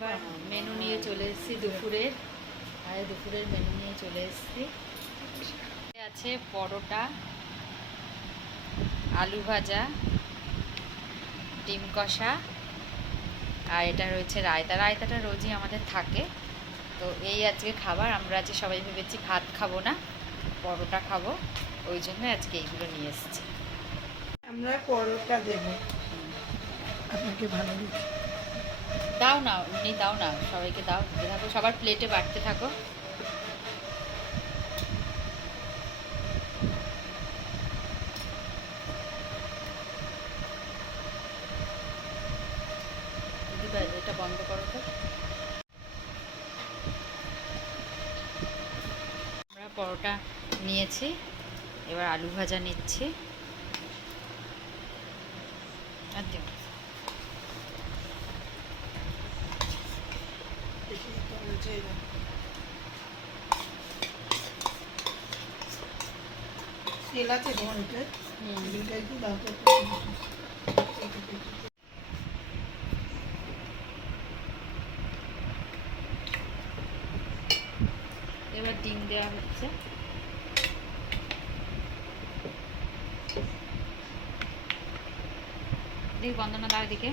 Menu নিয়ে চলে এসেছি দুপুরের। আর দুপুরের মেনু নিয়ে চলে এসেছি। আছে পরোটা, আলু ভাজা, ডিম কষা, আর এটা রয়েছে রায়তা। রায়তাটা রোজই আমাদের থাকে, তো এই আজকে খাবার। আমরা আজকে সবাই ভেবেছি ভাত খাবো না, পরোটা খাবো, ওই জন্য আজকে এইগুলো নিয়ে এসেছি। আমরা পরোটা দেব, আপনাকে ভালো দাও না, এমনি দাও না, সবাইকে দাও, দিতে থাকো, সবার প্লেটে বাড়তে থাকো। এটা বন্ধ করো তো। আমরা পরোটা নিয়েছি, এবার আলু ভাজা নিচ্ছি। আর দিও তেল আছে তোমার এটা, এটা একটু দাও তো। এবার ডিম দেওয়া হচ্ছে। দেখি বন্দনা দাও এদিকে।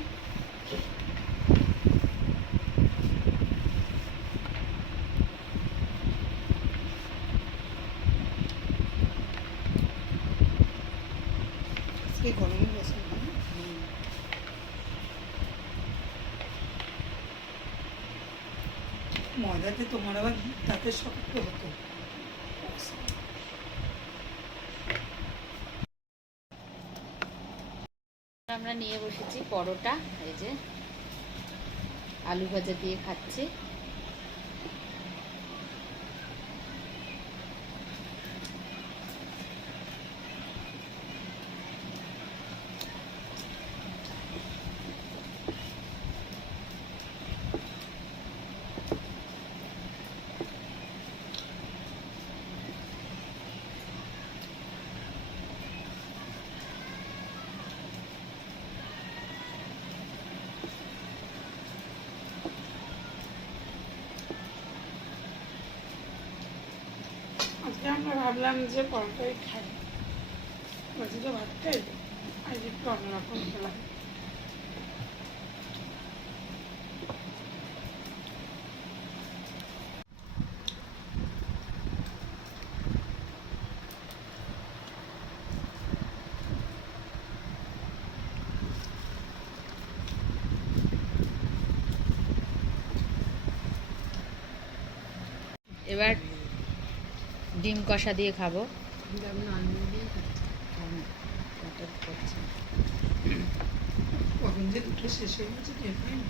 গরমে বসে ময়দাতে তোমার আবার তাতে শক্ত হতো। আমরা নিয়ে বসেছি পরোটা, এই যে আলু ভাজা দিয়ে খাচ্ছি। আজকে আমরা ভাবলাম যে পরোটাই খাই, বলছি তো ভাতটাই আজ একটু অন্যরকম খেলাম। এবার ডিম কষা দিয়ে খাবো। কখন যে দুটো শেষ হয়ে গেছে টের পাই না।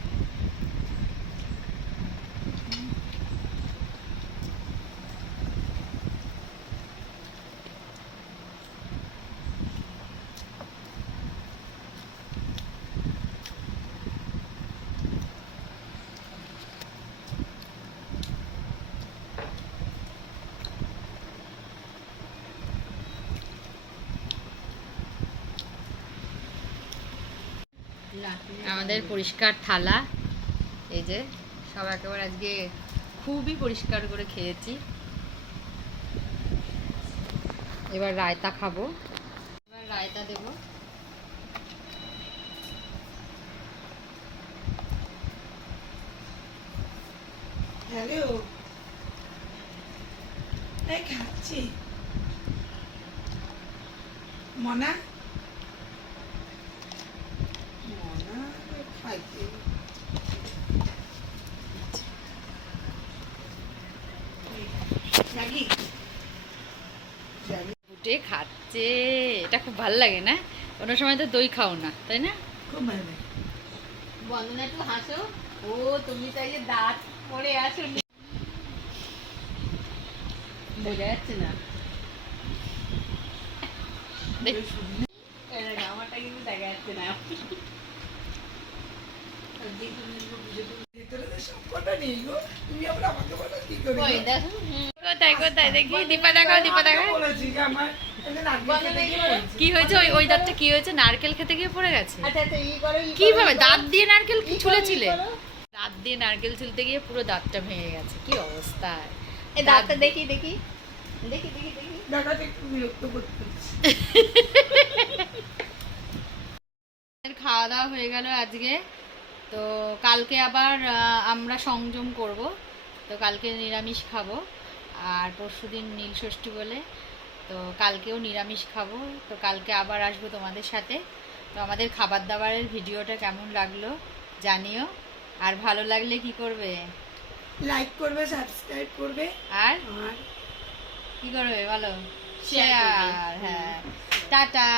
আমাদের পরিষ্কার থালা, এই যে সব একেবারে আজকে খুবই পরিষ্কার করে খেয়েছি। এবার রায়তা খাবো, এবার রায়তা দেব। হ্যালো, এই খাচ্ছি মনা মনা খাইতে ম্যাগি উঠে খাচ্ছে, এটা খুব ভালো লাগে না? কোনো সময় তো দই খাও না, তাই না? খুব ভালো লাগে। বন্দনা একটু হাসো। ও তুমি তাই যে দাঁত পড়ে আছো, বোঝা যাচ্ছে না। আমারটা কিন্তু দেখা যাচ্ছে না। ভিতরে তো সব কটা নেই গো, তুমি আবার আমাকে বলো কি করে? কই দেখো, কোথায় কোথায় দেখি, দীপা দেখাও, দীপা দেখাও। বলেছি যে আমার এখানে নারকেল খেতে গিয়ে পড়েছে। কি হয়েছে? ওই ওই দাঁতটা কি হয়েছে? নারকেল খেতে গিয়ে পড়ে গেছে? আচ্ছা আচ্ছা ই করো কিভাবে? দাঁত দিয়ে নারকেল ছুলেছিলে? দাঁত হাত দিয়ে নারকেল ছুলতে গিয়ে পুরো দাঁতটা ভেঙে গেছে, কি অবস্থা। এই দাঁতটা দেখি দেখি দেখি দেখি দেখি। দাদাকে একটু বিরক্ত করতে হচ্ছে। খাওয়া দাওয়া হয়ে গেল আজকে। তো কালকে আবার আমরা সংযম করব, তো কালকে নিরামিষ খাবো। আর পরশুদিন নীল ষষ্ঠী বলে, তো কালকেও নিরামিষ খাবো। তো কালকে আবার আসবো তোমাদের সাথে। তো আমাদের খাবার দাবারের ভিডিওটা কেমন লাগলো জানিও। আর ভালো লাগলে কি করবে? লাইক করবে, সাবস্ক্রাইব করবে, আর আর কি করবে বলো? Share করবে। শেয়ার। হ্যাঁ, টাটা।